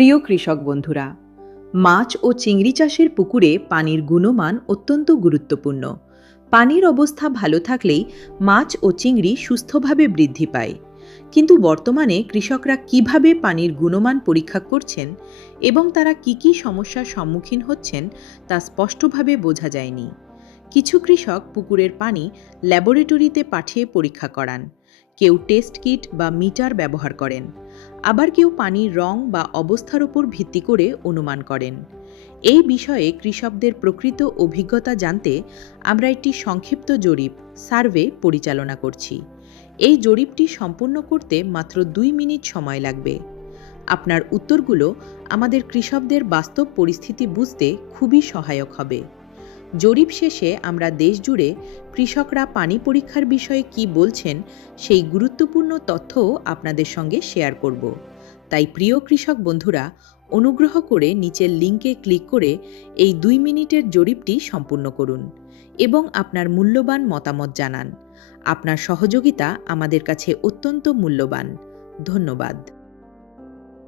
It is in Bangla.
প্রিয় কৃষক বন্ধুরা, মাছ ও চিংড়ি চাষের পুকুরে পানির গুণমান অত্যন্ত গুরুত্বপূর্ণ। পানির অবস্থা ভালো থাকলেই মাছ ও চিংড়ি সুস্থভাবে বৃদ্ধি পায়। কিন্তু বর্তমানে কৃষকরা কিভাবে পানির গুণমান পরীক্ষা করছেন এবং তারা কি কি সমস্যার সম্মুখীন হচ্ছেন তা স্পষ্টভাবে বোঝা যায়নি। কিছু কৃষক পুকুরের পানি ল্যাবরেটরিতে পাঠিয়ে পরীক্ষা করান, কেউ টেস্ট কিট বা মিটার ব্যবহার করেন, আবার কেউ পানির রং বা অবস্থার উপর ভিত্তি করে অনুমান করেন। এই বিষয়ে কৃষকদের প্রকৃত অভিজ্ঞতা জানতে আমরা একটি সংক্ষিপ্ত জরিপ সার্ভে পরিচালনা করছি। এই জরিপটি সম্পূর্ণ করতে মাত্র 2 মিনিট সময় লাগবে। আপনার উত্তরগুলো আমাদের কৃষকদের বাস্তব পরিস্থিতি বুঝতে খুবই সহায়ক হবে। জরিপ শেষে আমরা দেশজুড়ে কৃষকরা পানি পরীক্ষার বিষয়ে কি বলছেন সেই গুরুত্বপূর্ণ তথ্যও আপনাদের সঙ্গে শেয়ার করব। তাই প্রিয় কৃষক বন্ধুরা, অনুগ্রহ করে নিচের লিঙ্কে ক্লিক করে এই 2 মিনিটের জরিপটি সম্পূর্ণ করুন এবং আপনার মূল্যবান মতামত জানান। আপনার সহযোগিতা আমাদের কাছে অত্যন্ত মূল্যবান। ধন্যবাদ।